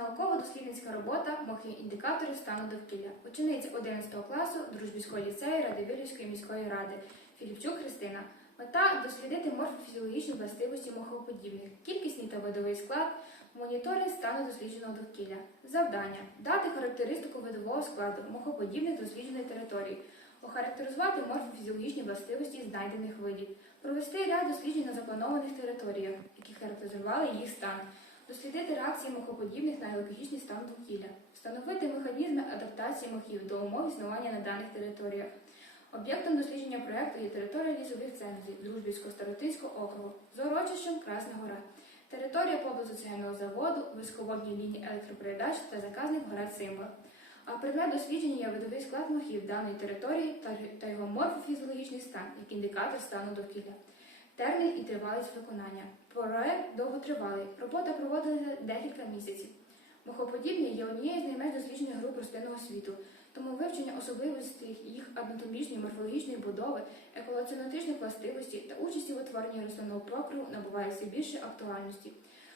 Науково-дослідницька робота мохи індикатори стану довкілля. Учениця 11 класу Дружбівського ліцею Радивилівської міської ради Філіпчук Христина. Мета дослідити морфофізіологічні властивості мохоподібних, кількісний та видовий склад, моніторинг стану дослідженого довкілля. Завдання дати характеристику видового складу мохоподібних дослідженої території, охарактеризувати морфофізіологічні властивості знайдених видів, провести ряд досліджень на запланованих територіях, які характеризували їх стан, дослідити реакції мохоподібних на геологічний стан довкілля, встановити механізми адаптації мохів до умов існування на даних територіях. Об'єктом дослідження проєкту є територія лісових цензій Дружбівського старотинського округу з урочищем Красна Гора, територія поблизу цегельного заводу, висоководні лінії електропередач та заказник гора Цимбал. А предмет дослідження є видовий склад мохів даної території та його морфофізіологічний стан, як індикатор стану довкілля. Термін і тривалість виконання. Проект довготривалий. Робота проводилася декілька місяців. Мохоподібні є однією з найменш досліджених груп рослинного світу, тому вивчення особливостей їх анатомічної, морфологічної будови, еколоціонетичних властивостей та участі в утворенні рослинного покриву набуває все більше актуальності.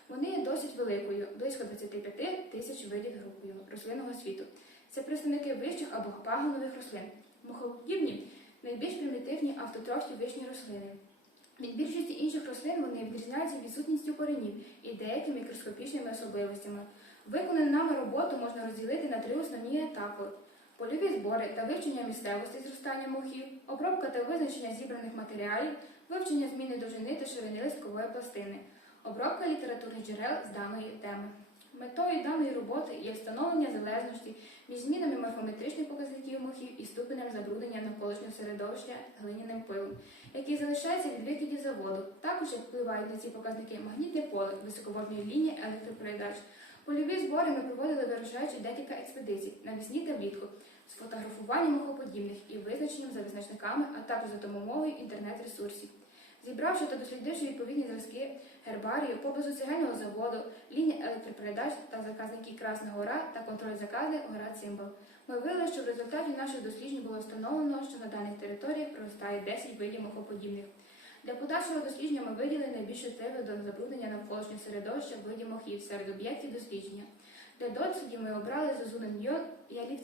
Вони є досить великою, близько 25 тисяч видів групою рослинного світу. Це представники вищих або пагонових рослин. Мохоподібні найбільш примітивні автотрофні вищні рослини. Від більшості інших рослин вони відрізняються відсутністю коренів і деякими мікроскопічними особливостями. Виконану нами роботу можна розділити на три основні етапи: польові збори та вивчення місцевості зростання мохів, обробка та визначення зібраних матеріалів, вивчення зміни довжини та ширини листкової пластини, обробка літературних джерел з даної теми. Метою даної роботи є встановлення залежності між змінами морфометричних показників мохів і ступенем забруднення навколишнього середовища глиняним пилом, який залишається від викидів заводу. Також впливають на ці показники магнітне поле високовольтної лінії електропередач. Польові збори ми проводили вирушаючи декілька експедицій навесні та влітку з фотографуванням мохоподібних і визначенням за визначниками, а також за допомогою інтернет-ресурсів. Зібравши та дослідивши відповідні зразки гербарію поблизу цегельного заводу, лінії електропередач та заказники Красна Гора та контроль заказник Гора Цимбал, ми виявили, що в результаті наших досліджень було встановлено, що на даних територіях проростає 10 видів мохоподібних. Для подальшого дослідження ми виділили найбільше теми до забруднення навколишнього середовища видів мохів серед об'єктів дослідження. Для дослідів ми обрали Зозунен Ньон і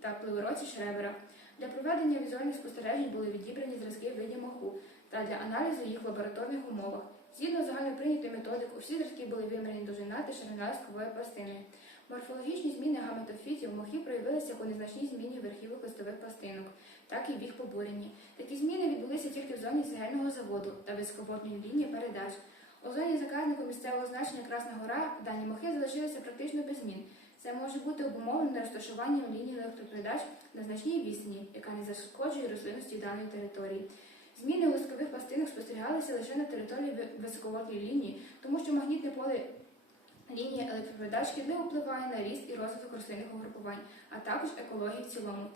та пливороці Шревера. Для проведення візуальних спостережень були відібрані зразки видів моху та для аналізу їх в лабораторних умовах. Згідно загальноприйнятою методикою, всі зразки були вимірені довжина та ширина листкової пластини. Морфологічні зміни гаметофітів мохів проявилися у незначній зміні верхівок листових пластинок, так і в їх побуренні. Такі зміни відбулися тільки в зоні цегельного заводу та високовольтної лінії передач. У зоні заказнику місцевого значення Красна Гора дані мохи залишилися практично без змін. Це може бути обумовлено розташуванням лінії електропередач на значній відстані, яка не зашкоджує рослинності даної території. Зміни листкових пластинок спостерігалися лише на території ви- високовольтної лінії, тому що магнітне поле лінії електропередач не впливає на ріст і розвиток рослинних угрупувань, а також екології в цілому.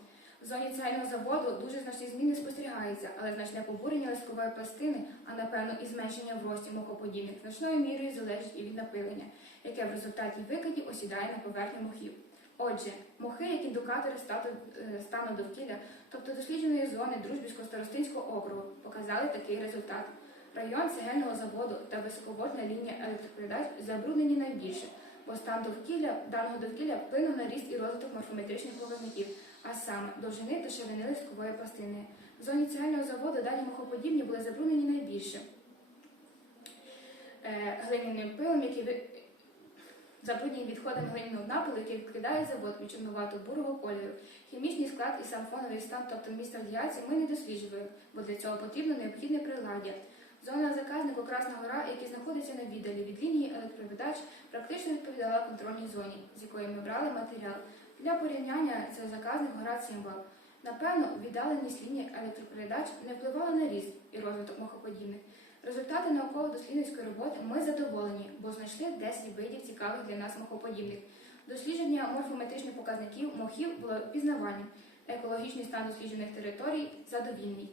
В зоні цельного заводу дуже значні зміни спостерігаються, але значне побурення листкової пластини, а напевно і зменшення в рості мохоподібних значною мірою залежить і від напилення, яке в результаті викидів осідає на поверхню мохів. Отже, мохи як індикатори е, стану довкілля, тобто дослідженої зони Дружбівського старостинського округу, показали такий результат. Район цегельного заводу та високовольтна лінія електропередач забруднені найбільше, бо стан довкілля даного довкілля вплинув на ріст і розвиток морфометричних показників, а саме довжини та ширини листкової пластини. В зоні цегельного заводу дані мохоподібні були забруднені найбільше е, глиняним пилом, який забруднені відходами глиняного напилу, який відкидає завод від чорнувато бурого кольору. Хімічний склад і сам фоновий стан, тобто міст радіації, ми не досліджуємо, бо для цього потрібно необхідне приладдя. Зона заказнику Красна Гора, який знаходиться на віддалі від лінії електропередач, практично відповідала контрольній зоні, з якої ми брали матеріал. Для порівняння це заказник гора Цимбал. Напевно, віддаленість лінії електропередач не впливала на ріст і розвиток мохоподібних. Результати науково-дослідницької роботи ми задоволені, бо знайшли 10 видів цікавих для нас мохоподібних. Дослідження морфометричних показників мохів було пізнаванням. Екологічний стан досліджених територій задовільний.